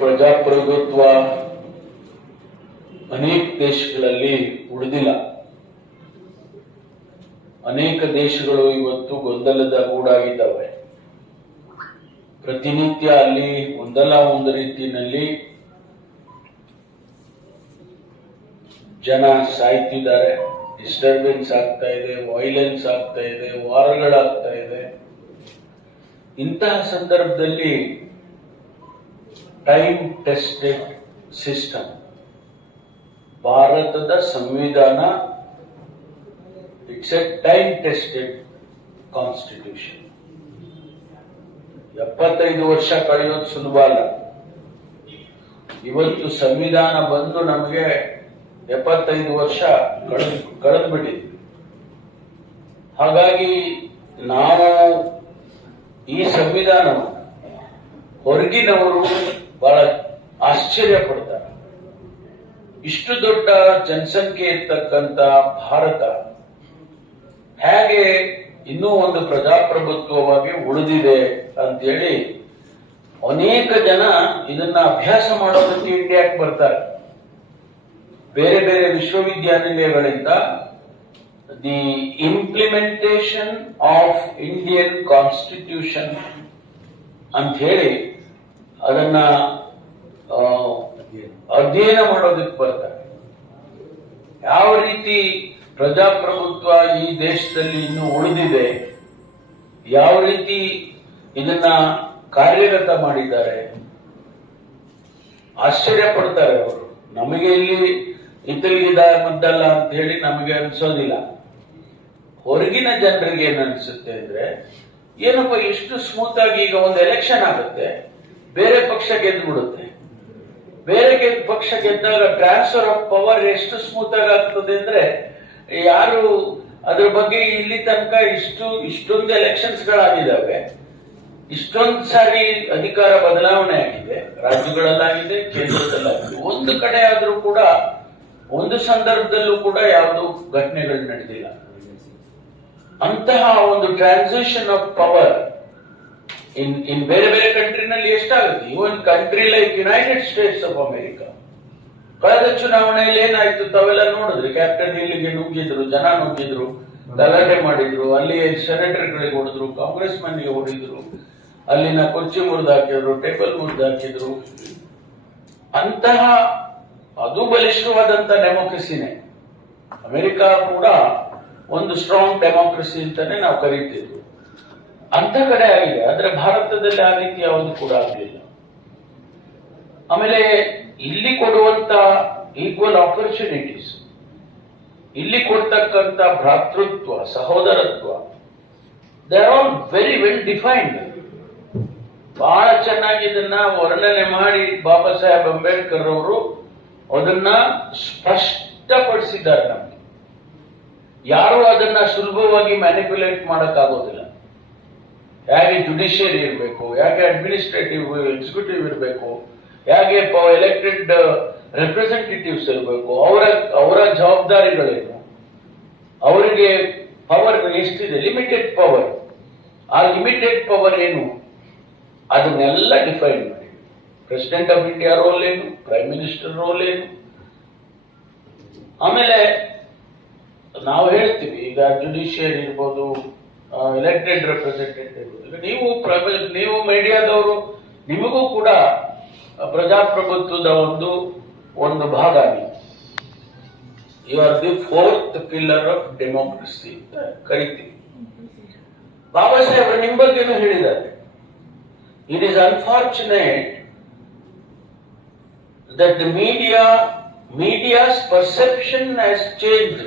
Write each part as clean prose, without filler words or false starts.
ಪ್ರಜಾಪ್ರಭುತ್ವ ಅನೇಕ ದೇಶಗಳಲ್ಲಿ ಉಳಿದಿಲ್ಲ. ಅನೇಕ ದೇಶಗಳು ಇವತ್ತು ಗೊಂದಲದ ಗೂಡಾಗಿದ್ದಾವೆ. ಪ್ರತಿನಿತ್ಯ ಅಲ್ಲಿ ಒಂದಲ್ಲ ಒಂದು ರೀತಿಯಲ್ಲಿ ಜನ ಸಾಯ್ತಿದ್ದಾರೆ, ಡಿಸ್ಟರ್ಬೆನ್ಸ್ ಆಗ್ತಾ ಇದೆ, ವೈಲೆನ್ಸ್ ಆಗ್ತಾ ಇದೆ, ವಾರಗಳಾಗ್ತಾ ಇದೆ. ಇಂತಹ ಸಂದರ್ಭದಲ್ಲಿ ಟೈಮ್ ಟೆಸ್ಟೆಡ್ ಸಿಸ್ಟಮ್ ಭಾರತದ ಸಂವಿಧಾನ, it's A time tested constitution. 75 ವರ್ಷ ಕಳೆಯೋದು ಸುಲಭ ಅಲ್ಲ. ಇವತ್ತು ಸಂವಿಧಾನ ಬಂದು ನಮಗೆ 75 ವರ್ಷ ಕಳೆದ್ಬಿಟ್ಟಿದೆ. ಹಾಗಾಗಿ ನಾವು ಈ ಸಂವಿಧಾನವನ್ನು ಹೊರಗಿನವರು ಬಹಳ ಆಶ್ಚರ್ಯ ಪಡ್ತಾರೆ. ಇಷ್ಟು ದೊಡ್ಡ ಜನಸಂಖ್ಯೆ ಇರ್ತಕ್ಕಂಥ ಭಾರತ ಹೇಗೆ ಇನ್ನೂ ಒಂದು ಪ್ರಜಾಪ್ರಭುತ್ವವಾಗಿ ಉಳಿದಿದೆ ಅಂತೇಳಿ ಅನೇಕ ಜನ ಇದನ್ನ ಅಭ್ಯಾಸ ಮಾಡೋದಕ್ಕೆ ಇಂಡಿಯಾಕ್ಕೆ ಬರ್ತಾರೆ. ಬೇರೆ ಬೇರೆ ವಿಶ್ವವಿದ್ಯಾನಿಲಯಗಳಿಂದ the implementation of Indian constitution ಅಂತ ಹೇಳಿ ಅದನ್ನ ಅಧ್ಯಯನ ಮಾಡೋದಕ್ಕೆ ಬರ್ತಾರೆ. ಯಾವ ರೀತಿ ಪ್ರಜಾಪ್ರಭುತ್ವ ಈ ದೇಶದಲ್ಲಿ ಇನ್ನೂ ಉಳಿದಿದೆ, ಯಾವ ರೀತಿ ಇದನ್ನ ಕಾರ್ಯಗತ ಮಾಡಿದ್ದಾರೆ, ಆಶ್ಚರ್ಯ ಪಡ್ತಾರೆ ಅವರು. ನಮಗೆ ಇಲ್ಲಿ ಇದ್ದಲ್ಲಿದ ಮದ್ದಲ್ಲ ಅಂತ ಹೇಳಿ ನಮಗೆ ಅನ್ಸೋದಿಲ್ಲ. ಹೊರಗಿನ ಜನರಿಗೆ ಏನ್ ಅನ್ಸುತ್ತೆ ಅಂದ್ರೆ, ಏನಪ್ಪ ಎಷ್ಟು ಸ್ಮೂತ್ ಆಗಿ ಈಗ ಒಂದು ಎಲೆಕ್ಷನ್ ಆಗುತ್ತೆ, ಬೇರೆ ಪಕ್ಷ ಗೆದ್ದು ಬಿಡುತ್ತೆ. ಬೇರೆ ಪಕ್ಷ ಗೆದ್ದಾಗ ಟ್ರಾನ್ಸ್ಫರ್ ಆಫ್ ಪವರ್ ಎಷ್ಟು ಸ್ಮೂತ್ ಆಗಿ ಆಗ್ತದೆ ಅಂದ್ರೆ, ಯಾರು ಅದ್ರ ಬಗ್ಗೆ ಇಲ್ಲಿ ತನಕ ಇಷ್ಟೊಂದು ಎಲೆಕ್ಷನ್ಸ್ ಗಳಾಗಿದ್ದಾವೆ, ಇಷ್ಟೊಂದು ಸಾರಿ ಅಧಿಕಾರ ಬದಲಾವಣೆ ಆಗಿದೆ, ರಾಜ್ಯಗಳಲ್ಲಾಗಿದೆ, ಕೇಂದ್ರದಲ್ಲಾಗಿದೆ. ಒಂದು ಕಡೆ ಆದ್ರೂ ಕೂಡ ಒಂದು ಸಂದರ್ಭದಲ್ಲೂ ಕೂಡ ಯಾವುದು ಘಟನೆಗಳು ನಡೆದಿಲ್ಲ. ಅಂತಹ ಒಂದು ಟ್ರಾನ್ಸಿಷನ್ ಆಫ್ ಪವರ್ ಇನ್ ಬೇರೆ ಬೇರೆ ಕಂಟ್ರಿನಲ್ಲಿ ಎಷ್ಟಾಗುತ್ತೆ. Even country like United States of America ಕಳೆದ ಚುನಾವಣೆಯಲ್ಲಿ ಏನಾಯ್ತು ತಾವೆಲ್ಲ ನೋಡಿದ್ರಿ. ಕ್ಯಾಪ್ಟನ್ ಹಿಲ್ಗೆ ನುಗ್ಗಿದ್ರು, ಜನ ನುಗ್ಗಿದ್ರು, ಗಲಾಟೆ ಮಾಡಿದ್ರು, ಅಲ್ಲಿ ಸೆನೆಟರ್ಗಳಿಗೆ ಹೊಡೆದ್ರು, ಕಾಂಗ್ರೆಸ್ ಮನ್ಗೆ ಹೊಡೆದ್ರು, ಅಲ್ಲಿನ ಕುರ್ಚಿ ಮುರಿದಾಕಿದ್ರು, ಟೇಬಲ್ ಮುರಿದಾಕಿದ್ರು. ಅಂತಹ ಅದು ಬಲಿಷ್ಠವಾದಂತ ಡೆಮೋಕ್ರಸಿನೇ. ಅಮೆರಿಕ ಕೂಡ ಒಂದು ಸ್ಟ್ರಾಂಗ್ ಡೆಮೋಕ್ರಸಿ ಅಂತಾನೆ ನಾವು ಕರೀತಿದ್ವಿ. ಅಂತ ಕಡೆ ಆಗಿದೆ. ಆದ್ರೆ ಭಾರತದಲ್ಲಿ ಆ ರೀತಿ ಯಾವುದು ಕೂಡ ಆಗಲಿಲ್ಲ. ಆಮೇಲೆ ಇಲ್ಲಿ ಕೊಡುವಂತ ಈಕ್ವಲ್ ಆಪರ್ಚುನಿಟೀಸ್, ಇಲ್ಲಿ ಕೊಡ್ತಕ್ಕಂಥ ಭ್ರಾತೃತ್ವ, ಸಹೋದರತ್ವ, they are all very well defined. ಬಹಳ ಚೆನ್ನಾಗಿ ಇದನ್ನ ವರ್ಣನೆ ಮಾಡಿ ಬಾಬಾ ಸಾಹೇಬ್ ಅಂಬೇಡ್ಕರ್ ಅವರು ಅದನ್ನ ಸ್ಪಷ್ಟಪಡಿಸಿದ್ದಾರೆ. ನಮ್ಗೆ ಯಾರು ಅದನ್ನ ಸುಲಭವಾಗಿ ಮ್ಯಾನಿಪ್ಯುಲೇಟ್ ಮಾಡಕ್ಕಾಗೋದಿಲ್ಲ. ಹೇಗೆ ಜುಡಿಷಿಯರಿ ಇರಬೇಕು, ಹೇಗೆ ಅಡ್ಮಿನಿಸ್ಟ್ರೇಟಿವ್ ಎಕ್ಸಿಕ್ಯೂಟಿವ್ ಇರಬೇಕು, ಹೇಗೆ ಎಲೆಕ್ಟೆಡ್ ರೆಪ್ರೆಸೆಂಟೇಟಿವ್ಸ್ ಇರಬೇಕು, ಅವರ ಜವಾಬ್ದಾರಿಗಳೇನು, ಅವರಿಗೆ ಪವರ್ ಎಷ್ಟಿದೆ, ಲಿಮಿಟೆಡ್ ಪವರ್, ಆ ಲಿಮಿಟೆಡ್ ಪವರ್ ಏನು, ಅದನ್ನೆಲ್ಲ ಡಿಫೈನ್ ಮಾಡಿ. ಪ್ರೆಸಿಡೆಂಟ್ ಆಫ್ ಇಂಡಿಯಾ ರೋಲ್ ಏನು, ಪ್ರೈಮ್ ಮಿನಿಸ್ಟರ್ ರೋಲ್ ಏನು. ಆಮೇಲೆ ನಾವು ಹೇಳ್ತೀವಿ ಈಗ ಜುಡಿಷಿಯರಿ ಇರ್ಬೋದು, ಎಲೆಕ್ಟೆಡ್ ರೆಪ್ರೆಸೆಂಟೇಟಿವ್. ನೀವು ಮೀಡಿಯಾದವರು, ನಿಮಗೂ ಕೂಡ ಪ್ರಜಾಪ್ರಭುತ್ವದ ಒಂದು ಭಾಗ. You are the 4th pillar of democracy ಅಂತ ಕರಿತೀವಿ. ಬಾಬಾ ಸಾಹೇಬರು ನಿಮ್ಮ ಬಗ್ಗೆನೂ ಹೇಳಿದ್ದಾರೆ. It is unfortunate that the media's perception has changed.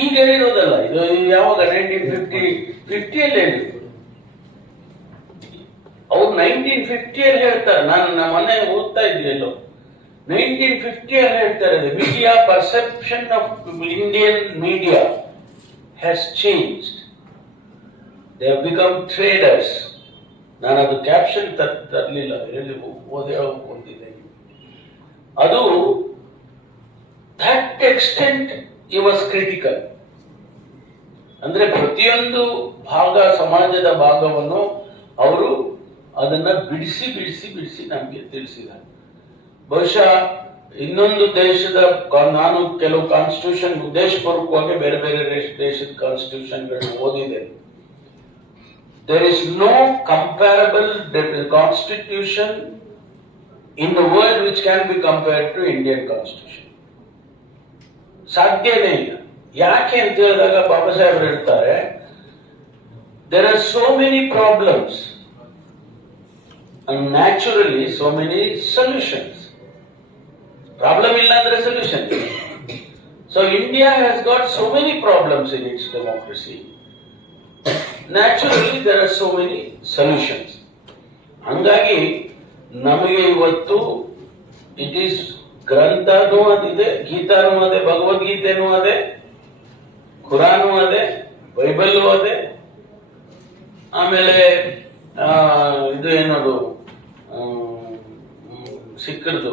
ಈಗ ಹೇಳಿರೋದಲ್ಲ, ಇದು ಯಾವಾಗ 1950 ಹೇಳಿದ್ರು. ಅವ್ರು 1950 ಹೇಳ್ತಾರೆ. ನಾನು ಮನೆ ಓದ್ತಾ ಇದ್ದಿಲ್ಲೋ 1950 ಹೇಳ್ತಾರೆ. Media perception of Indian media has changed. They have become traders. ನಾನು ಅದು ಕ್ಯಾಪ್ಷನ್ ತರಲಿಲ್ಲ, ಓದಿದ್ದೆ. ಅದು that extent he was critical. ಅಂದ್ರೆ ಪ್ರತಿಯೊಂದು ಭಾಗ, ಸಮಾಜದ ಭಾಗವನ್ನು ಅವರು ಅದನ್ನ ಬಿಡಿಸಿ ಬಿಡಿಸಿ ಬಿಡಿಸಿ ನಮಗೆ ತಿಳಿಸಿದ್ದಾರೆ. ಬಹುಶಃ ಇನ್ನೊಂದು ದೇಶದ ನಾನು ಕೆಲವು ಕಾನ್ಸ್ಟಿಟ್ಯೂಷನ್ ಉದ್ದೇಶಪೂರ್ವಕವಾಗಿ ಬೇರೆ ಬೇರೆ ದೇಶದ ಕಾನ್ಸ್ಟಿಟ್ಯೂಷನ್ಗಳನ್ನ ಓದಿದ್ದೇನೆ. There is no comparable constitution in the world which can be compared to Indian constitution. ಸಾಧ್ಯನೇ ಇಲ್ಲ. ಯಾಕೆ ಅಂತ ಹೇಳಿದಾಗ ಬಾಬಾ ಸಾಹೇಬ್ ಹೇಳ್ತಾರೆ, there are so many problems and naturally so many solutions. Problem illa andre solution. So India has got so many problems in its democracy. Naturally there are so many solutions. Hangagi namage ivattu it is ಗ್ರಂಥನೂ ಅದಿದೆ, ಗೀತಾನೂ ಅದೇ, ಭಗವದ್ಗೀತೆನೂ ಅದೇ, ಖುರಾನು ಅದೇ, Bible ಅದೇ, ಆಮೇಲೆ ಇದು ಏನದು ಸಿಕ್ಕರ್ದು